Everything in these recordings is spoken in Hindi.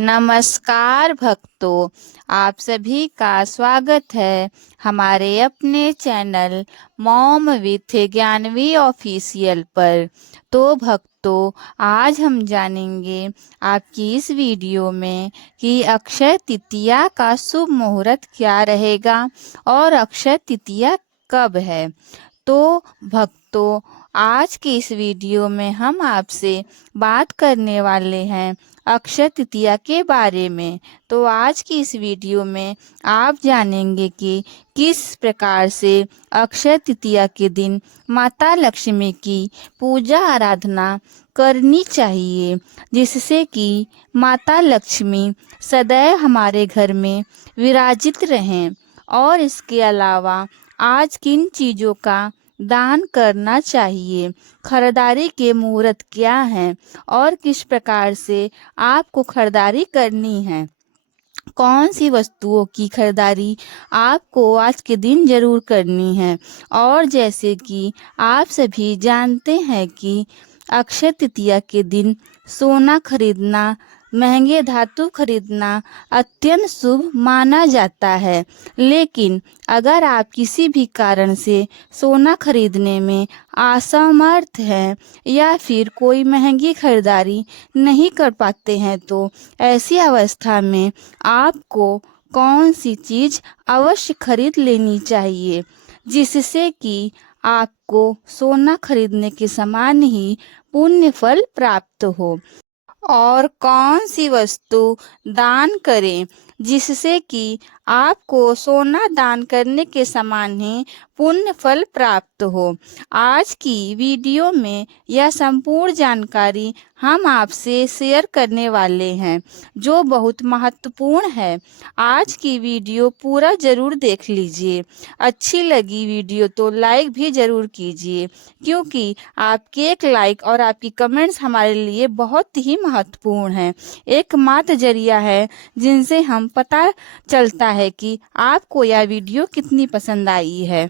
नमस्कार भक्तों, आप सभी का स्वागत है हमारे अपने channel mom with Gyanvi official पर। तो भक्तों, आज हम जानेंगे आपकी इस वीडियो में कि अक्षय तृतीया का शुभ मुहूर्त क्या रहेगा और अक्षय तृतीया कब है। तो भक्तों, आज की इस वीडियो में हम आपसे बात करने वाले हैं अक्षय तृतीया के बारे में। तो आज की इस वीडियो में आप जानेंगे कि किस प्रकार से अक्षय तृतीया के दिन माता लक्ष्मी की पूजा आराधना करनी चाहिए, जिससे कि माता लक्ष्मी सदैव हमारे घर में विराजित रहें। और इसके अलावा आज किन चीज़ों का दान करना चाहिए, खरीदारी के मुहूर्त क्या हैं और किस प्रकार से आपको खरीदारी करनी है, कौन सी वस्तुओं की खरीदारी आपको आज के दिन जरूर करनी है। और जैसे कि आप सभी जानते हैं कि अक्षय तृतीया के दिन सोना खरीदना, महंगे धातु खरीदना अत्यंत शुभ माना जाता है। लेकिन अगर आप किसी भी कारण से सोना खरीदने में असमर्थ हैं या फिर कोई महंगी खरीदारी नहीं कर पाते हैं, तो ऐसी अवस्था में आपको कौन सी चीज़ अवश्य खरीद लेनी चाहिए, जिससे कि आपको सोना खरीदने के समान ही पुण्य फल प्राप्त हो। और कौन सी वस्तु दान करें, जिससे कि आपको सोना दान करने के समान ही पुण्य फल प्राप्त हो। आज की वीडियो में यह संपूर्ण जानकारी हम आपसे शेयर करने वाले हैं, जो बहुत महत्वपूर्ण है। आज की वीडियो पूरा ज़रूर देख लीजिए। अच्छी लगी वीडियो तो लाइक भी ज़रूर कीजिए, क्योंकि आपके एक लाइक और आपकी कमेंट्स हमारे लिए बहुत ही महत्वपूर्ण है, एकमात्र जरिया है जिनसे हम पता चलता है कि आपको यह वीडियो कितनी पसंद आई है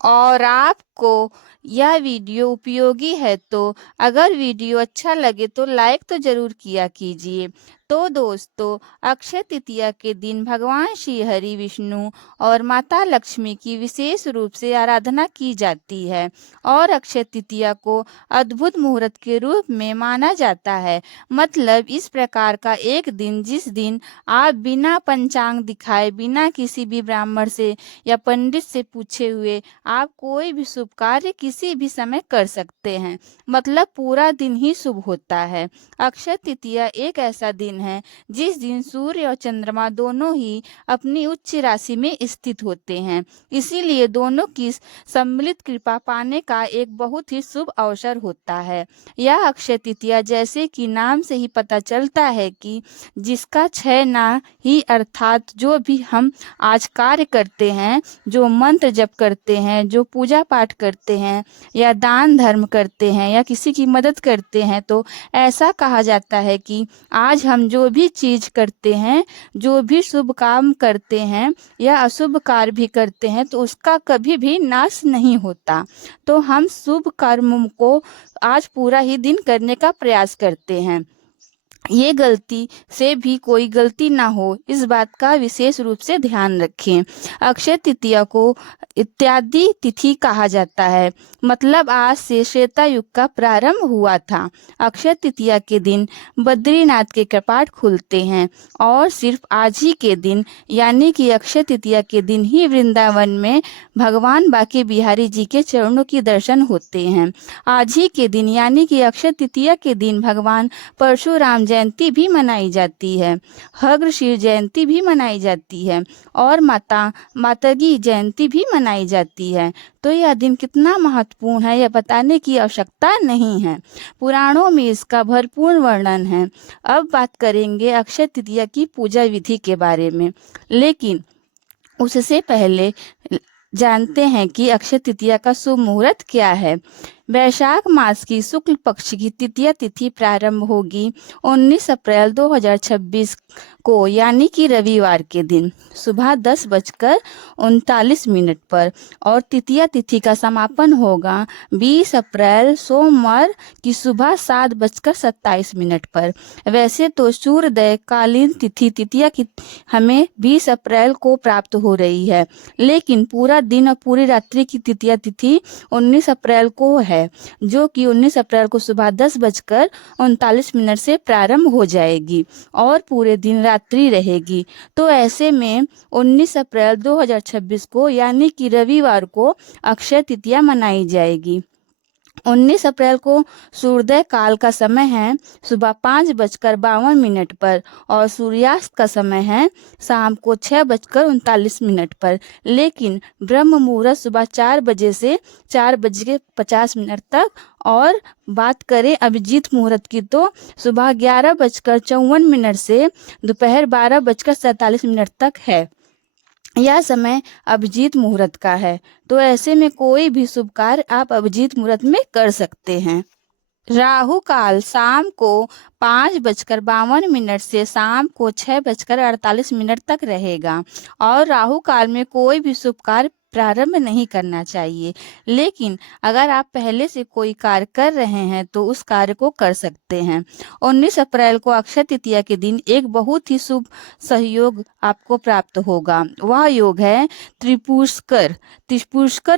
और आपको यह वीडियो उपयोगी है। तो अगर वीडियो अच्छा लगे तो लाइक तो ज़रूर किया कीजिए। तो दोस्तों, अक्षय तृतीया के दिन भगवान श्री हरि विष्णु और माता लक्ष्मी की विशेष रूप से आराधना की जाती है और अक्षय तृतीया को अद्भुत मुहूर्त के रूप में माना जाता है। मतलब इस प्रकार का एक दिन जिस दिन आप बिना पंचांग दिखाए, बिना किसी भी ब्राह्मण से या पंडित से पूछे हुए आप कोई भी शुभ कार्य किसी भी समय कर सकते हैं। मतलब पूरा दिन ही शुभ होता है। अक्षय तृतीया एक ऐसा दिन है जिस दिन सूर्य और चंद्रमा दोनों ही अपनी उच्च राशि में स्थित होते हैं। इसीलिए दोनों की सम्मिलित कृपा पाने का एक बहुत ही शुभ अवसर होता है। यह अक्षय तृतीया, जैसे कि नाम से ही पता चलता है कि जिसका क्षय ना ही, अर्थात जो भी हम आज कार्य करते हैं, जो मंत्र जप करते हैं, जो पूजा पाठ करते हैं या दान धर्म करते हैं या किसी की मदद करते हैं, तो ऐसा कहा जाता है कि आज हम जो भी चीज़ करते हैं, जो भी शुभ काम करते हैं या अशुभ कार्य भी करते हैं, तो उसका कभी भी नाश नहीं होता। तो हम शुभ कर्म को आज पूरा ही दिन करने का प्रयास करते हैं। ये गलती से भी कोई गलती ना हो, इस बात का विशेष रूप से ध्यान रखें। अक्षय तृतीया को इत्यादि तिथि कहा जाता है। मतलब आज से श्वेता युग का प्रारंभ हुआ था। अक्षय तृतीया के दिन बद्रीनाथ के कपाट खुलते हैं और सिर्फ आज ही के दिन, यानी कि अक्षय तृतीया के दिन ही वृंदावन में भगवान बांके बिहारी जी के चरणों की दर्शन होते हैं। आज ही के दिन यानी कि अक्षय तृतीया के दिन भगवान परशुराम जयंती भी मनाई जाती है, हर्षशीर जयंती भी मनाई जाती है और मातागी जयंती भी मनाई जाती है। तो यह दिन कितना महत्वपूर्ण है यह बताने की आवश्यकता नहीं है, पुराणों में इसका भरपूर वर्णन है। अब बात करेंगे अक्षय तृतीया की पूजा विधि के बारे में, लेकिन उससे पहले जानते हैं कि अक्षय तृतीया का शुभ मुहूर्त क्या है। वैशाख मास की शुक्ल पक्ष की तृतीया तिथि प्रारंभ होगी 19 अप्रैल 2026 को, यानी कि रविवार के दिन सुबह 10:39 पर, और तृतीया तिथि का समापन होगा 20 अप्रैल सोमवार की सुबह 7:27 पर। वैसे तो सूर्योदय कालीन तिथि तृतीया की हमें 20 अप्रैल को प्राप्त हो रही है, लेकिन पूरा दिन और पूरी रात्रि की तृतीया तिथि 19 अप्रैल को है, जो कि 19 अप्रैल को सुबह 10:39 से प्रारंभ हो जाएगी और पूरे दिन रात्रि रहेगी। तो ऐसे में 19 अप्रैल 2026 को, यानी कि रविवार को, अक्षय तृतीया मनाई जाएगी। 19 अप्रैल को सूर्योदय काल का समय है सुबह 5:52 पर, और सूर्यास्त का समय है शाम को 6:39 पर। लेकिन ब्रह्म मुहूर्त सुबह 4 बजे से 4:50 तक, और बात करें अभिजीत मुहूर्त की तो सुबह 11:54 से दोपहर 12:47 तक है। यह समय अभिजीत मुहूर्त का है। तो ऐसे में कोई भी शुभ कार्य आप अभिजीत मुहूर्त में कर सकते हैं। राहु काल शाम को 5:52 से शाम को 6:48 तक रहेगा, और राहु काल में कोई भी शुभ कार्य प्रारंभ नहीं करना चाहिए। लेकिन अगर आप पहले से कोई कार्य कर रहे हैं तो उस कार्य को कर सकते हैं। 19 अप्रैल को अक्षय तृतीया के दिन एक बहुत ही शुभ सहयोग आपको प्राप्त होगा। वह योग है त्रिपुष्कर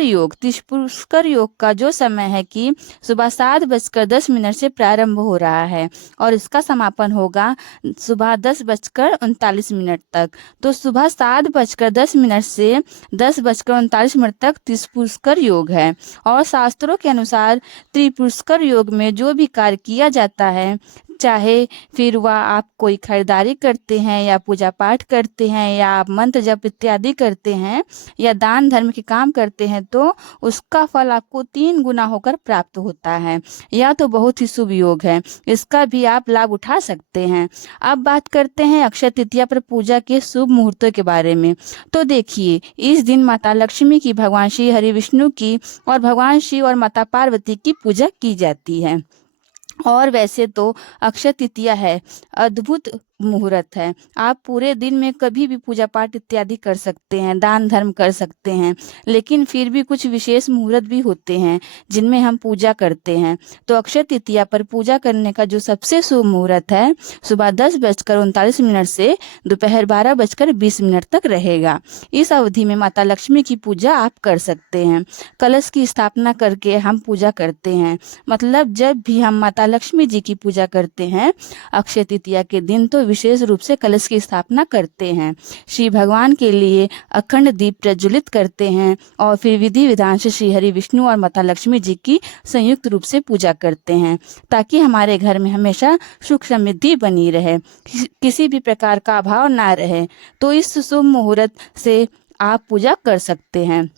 योग। त्रिपुष्कर योग का जो समय है कि सुबह 7:10 से प्रारंभ हो रहा है, और इसका समापन होगा सुबह 10:39 तक। तो सुबह 7:10 से 10:39 तक त्रिपुष्कर योग है, और शास्त्रों के अनुसार त्रिपुष्कर योग में जो भी कार्य किया जाता है, चाहे फिर वह आप कोई खरीदारी करते हैं या पूजा पाठ करते हैं या आप मंत्र जप इत्यादि करते हैं या दान धर्म के काम करते हैं, तो उसका फल आपको 3 गुना होकर प्राप्त होता है। यह तो बहुत ही शुभ योग है, इसका भी आप लाभ उठा सकते हैं। अब बात करते हैं अक्षय तृतीया पर पूजा के शुभ मुहूर्तों के बारे में। तो देखिए, इस दिन माता लक्ष्मी की, भगवान श्री हरि विष्णु की और भगवान शिव और माता पार्वती की पूजा की जाती है। और वैसे तो अक्षय तृतीया है, अद्भुत मुहूर्त है। आप पूरे दिन में कभी भी पूजा पाठ इत्यादि कर सकते हैं, दान धर्म कर सकते हैं, लेकिन फिर भी कुछ विशेष मुहूर्त भी होते हैं जिनमें हम पूजा करते हैं। तो अक्षय तृतीया पर पूजा करने का जो सबसे शुभ मुहूर्त है सुबह 10:39 से दोपहर 12:20 तक रहेगा। इस अवधि में माता लक्ष्मी की पूजा आप कर सकते हैं। कलश की स्थापना करके हम पूजा करते हैं। मतलब जब भी हम माता लक्ष्मी जी की पूजा करते हैं अक्षय तृतीया के दिन, तो विशेष रूप से कलश की स्थापना करते हैं। श्री भगवान के लिए अखंड दीप प्रज्वलित करते हैं और फिर विधि विधान से श्री हरि विष्णु और माता लक्ष्मी जी की संयुक्त रूप से पूजा करते हैं, ताकि हमारे घर में हमेशा सुख समृद्धि बनी रहे, किसी भी प्रकार का अभाव ना रहे। तो इस शुभ मुहूर्त से आप पूजा कर सकते हैं।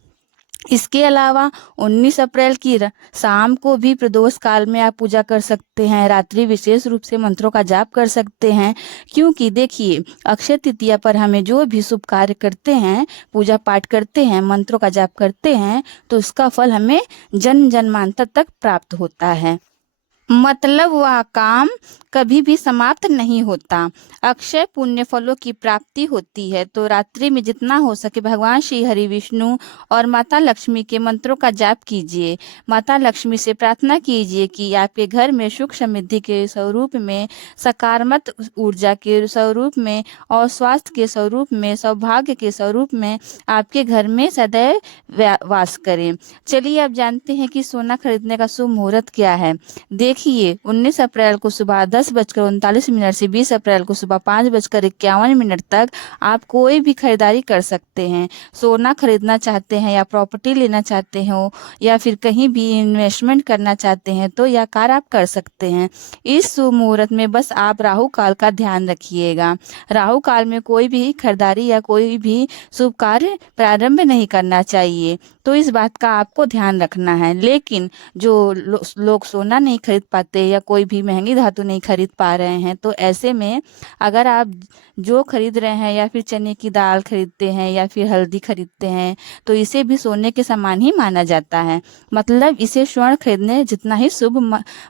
इसके अलावा 19 अप्रैल की शाम को भी प्रदोष काल में आप पूजा कर सकते हैं। रात्रि विशेष रूप से मंत्रों का जाप कर सकते हैं, क्योंकि देखिए अक्षय तृतीया पर हमें जो भी शुभ कार्य करते हैं, पूजा पाठ करते हैं, मंत्रों का जाप करते हैं, तो उसका फल हमें जन्म जन्मांतर तक प्राप्त होता है। मतलब वह काम कभी भी समाप्त नहीं होता। अक्षय पुण्य फलों की प्राप्ति होती है। तो रात्रि में जितना हो सके भगवान श्री हरि विष्णु और माता लक्ष्मी के मंत्रों का जाप कीजिए। माता लक्ष्मी से प्रार्थना कीजिए कि आपके घर में सुख समृद्धि के स्वरूप में, सकारात्मक ऊर्जा के स्वरूप में और स्वास्थ्य के स्वरूप में, सौभाग्य के स्वरूप में आपके घर में सदैव वास करें। चलिए अब जानते हैं कि सोना खरीदने का शुभ मुहूर्त क्या है। देखिए 19 अप्रैल को सुबह 10:39 से 20 अप्रैल को सुबह 5:51 तक आप कोई भी खरीदारी कर सकते हैं। सोना खरीदना चाहते हैं या प्रॉपर्टी लेना चाहते हो या फिर कहीं भी इन्वेस्टमेंट करना चाहते हैं तो यह कार्य आप कर सकते हैं। इस शुभ मुहूर्त में बस आप राहु काल का ध्यान रखिएगा। राहु काल में कोई भी खरीदारी या कोई भी शुभ कार्य प्रारंभ नहीं करना चाहिए, तो इस बात का आपको ध्यान रखना है। लेकिन जो लोग सोना नहीं खरीद पाते या कोई भी महंगी धातु नहीं खरीद पा रहे हैं, तो ऐसे में अगर आप जो खरीद रहे हैं या फिर चने की दाल खरीदते हैं या फिर हल्दी खरीदते हैं, तो इसे भी सोने के समान ही माना जाता है। मतलब इसे स्वर्ण खरीदने जितना ही शुभ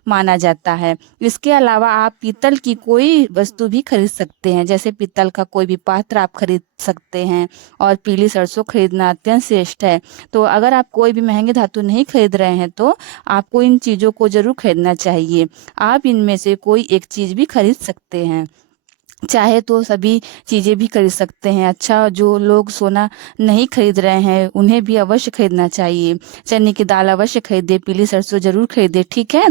माना जाता है। इसके अलावा आप पीतल की कोई वस्तु भी खरीद सकते हैं, जैसे पीतल का कोई भी पात्र आप खरीद सकते हैं, और पीली सरसों खरीदना अत्यंत श्रेष्ठ है। तो अगर आप कोई भी महंगे धातु नहीं खरीद रहे हैं तो आपको इन चीज़ों को जरूर खरीदना चाहिए। आप इनमें से कोई एक चीज़ भी खरीद सकते हैं, चाहे तो सभी चीज़ें भी खरीद सकते हैं। अच्छा, जो लोग सोना नहीं खरीद रहे हैं उन्हें भी अवश्य खरीदना चाहिए। चने की दाल अवश्य खरीदे, पीली सरसों जरूर खरीदे, ठीक है।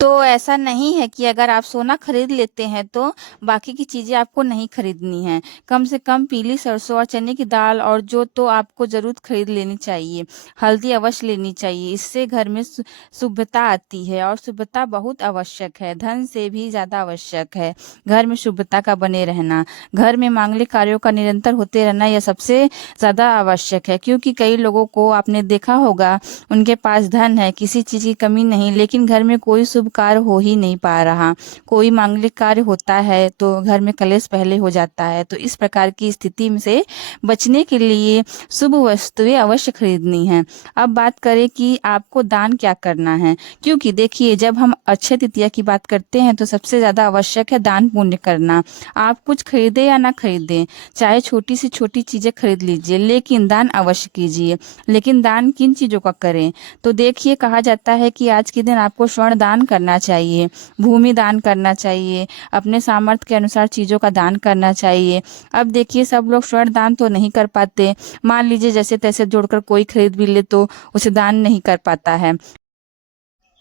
तो ऐसा नहीं है कि अगर आप सोना खरीद लेते हैं तो बाकी की चीज़ें आपको नहीं खरीदनी है। कम से कम पीली सरसों और चने की दाल और जो तो आपको ज़रूर खरीद लेनी चाहिए। हल्दी अवश्य लेनी चाहिए, इससे घर में शुभता आती है, और शुभता बहुत आवश्यक है, धन से भी ज़्यादा आवश्यक है। घर में शुभता का बने रहना, घर में मांगलिक कार्यों का निरंतर होते रहना, यह सबसे ज़्यादा आवश्यक है। क्योंकि कई लोगों को आपने देखा होगा, उनके पास धन है, किसी चीज़ की कमी नहीं, लेकिन घर में कोई शुभ कार्य हो ही नहीं पा रहा। कोई मांगलिक कार्य होता है तो घर में कलेश पहले हो जाता है। तो इस प्रकार की स्थिति में से बचने के लिए शुभ वस्तुएं अवश्य खरीदनी है। अब बात करें कि आपको दान क्या करना है, क्योंकि देखिए जब हम अक्षय तृतीया की बात करते हैं तो सबसे ज़्यादा आवश्यक है दान पुण्य करना। आप कुछ खरीदे या ना खरीदें, चाहे छोटी से छोटी चीज़ें खरीद लीजिए, लेकिन दान अवश्य कीजिए। लेकिन दान किन चीज़ों का करें, तो देखिए कहा जाता है कि आज के दिन आपको स्वर्ण दान करना चाहिए, भूमि दान करना चाहिए, अपने सामर्थ्य के अनुसार चीज़ों का दान करना चाहिए। अब देखिए सब लोग स्वर्ण दान तो नहीं कर पाते, मान लीजिए जैसे तैसे जोड़कर कोई खरीद भी ले तो उसे दान नहीं कर पाता है।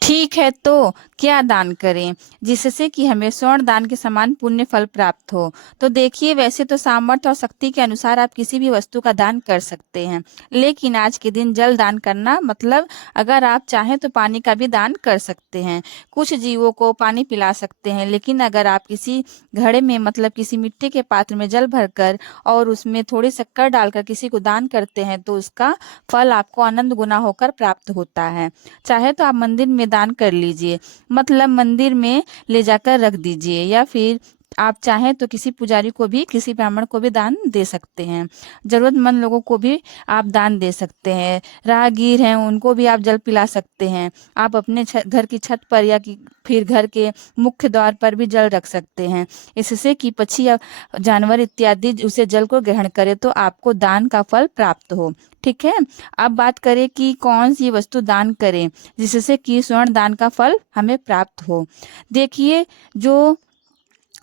ठीक है, तो क्या दान करें जिससे कि हमें स्वर्ण दान के समान पुण्य फल प्राप्त हो। तो देखिए वैसे तो सामर्थ्य और शक्ति के अनुसार आप किसी भी वस्तु का दान कर सकते हैं, लेकिन आज के दिन जल दान करना, मतलब अगर आप चाहें तो पानी का भी दान कर सकते हैं। कुछ जीवों को पानी पिला सकते हैं, लेकिन अगर आप किसी घड़े में, मतलब किसी मिट्टी के पात्र में जल भरकर और उसमें थोड़ी शक्कर डालकर किसी को दान करते हैं तो उसका फल आपको अनंत गुना होकर प्राप्त होता है। चाहे तो आप मंदिर में दान कर लीजिए, मतलब मंदिर में ले जाकर रख दीजिए, या फिर आप चाहें तो किसी पुजारी को भी, किसी ब्राह्मण को भी दान दे सकते हैं। जरूरतमंद लोगों को भी आप दान दे सकते हैं, राहगीर हैं उनको भी आप जल पिला सकते हैं। आप अपने घर की छत पर या फिर घर के मुख्य द्वार पर भी जल रख सकते हैं, इससे कि पक्षी या जानवर इत्यादि उसे जल को ग्रहण करे तो आपको दान का फल प्राप्त हो। ठीक है, अब बात करें कि कौन सी वस्तु दान करें जिससे कि स्वर्ण दान का फल हमें प्राप्त हो। देखिए जो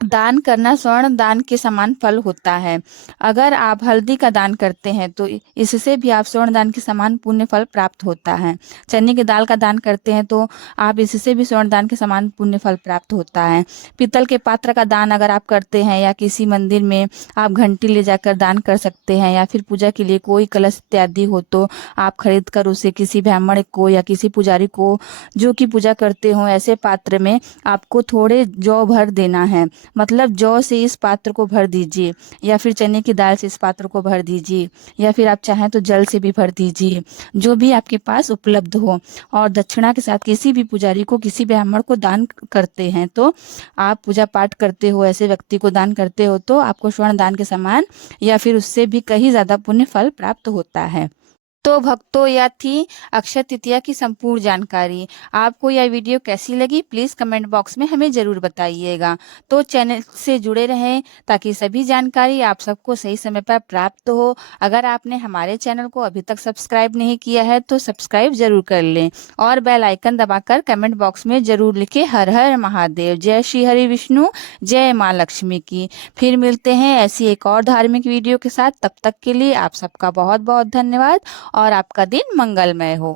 दान करना स्वर्ण दान के समान फल होता है। अगर आप हल्दी का दान करते हैं तो इससे भी आप स्वर्ण दान के समान पुण्य फल प्राप्त होता है। चने की दाल का दान करते हैं तो आप इससे भी स्वर्ण दान के समान पुण्य फल प्राप्त होता है। पीतल के पात्र का दान अगर आप करते हैं, या किसी मंदिर में आप घंटी ले जाकर दान कर सकते हैं, या फिर पूजा के लिए कोई कलश इत्यादि हो तो आप खरीद कर उसे किसी ब्राह्मण को या किसी पुजारी को जो कि पूजा करते हो ऐसे पात्र में आपको थोड़े जौ भर देना है। मतलब जौ से इस पात्र को भर दीजिए, या फिर चने की दाल से इस पात्र को भर दीजिए, या फिर आप चाहें तो जल से भी भर दीजिए, जो भी आपके पास उपलब्ध हो। और दक्षिणा के साथ किसी भी पुजारी को, किसी ब्राह्मण को दान करते हैं तो आप पूजा पाठ करते हो ऐसे व्यक्ति को दान करते हो तो आपको स्वर्ण दान के समान या फिर उससे भी कहीं ज़्यादा पुण्य फल प्राप्त होता है। तो भक्तों, यह थी अक्षय तृतीया की संपूर्ण जानकारी। आपको यह वीडियो कैसी लगी प्लीज़ कमेंट बॉक्स में हमें ज़रूर बताइएगा। तो चैनल से जुड़े रहें ताकि सभी जानकारी आप सबको सही समय पर प्राप्त हो। अगर आपने हमारे चैनल को अभी तक सब्सक्राइब नहीं किया है तो सब्सक्राइब जरूर कर लें, और बेल आइकन दबाकर कमेंट बॉक्स में ज़रूर लिखें हर हर महादेव, जय श्री हरि विष्णु, जय माँ लक्ष्मी की। फिर मिलते हैं ऐसी एक और धार्मिक वीडियो के साथ, तब तक के लिए आप सबका बहुत बहुत धन्यवाद और आपका दिन मंगलमय हो।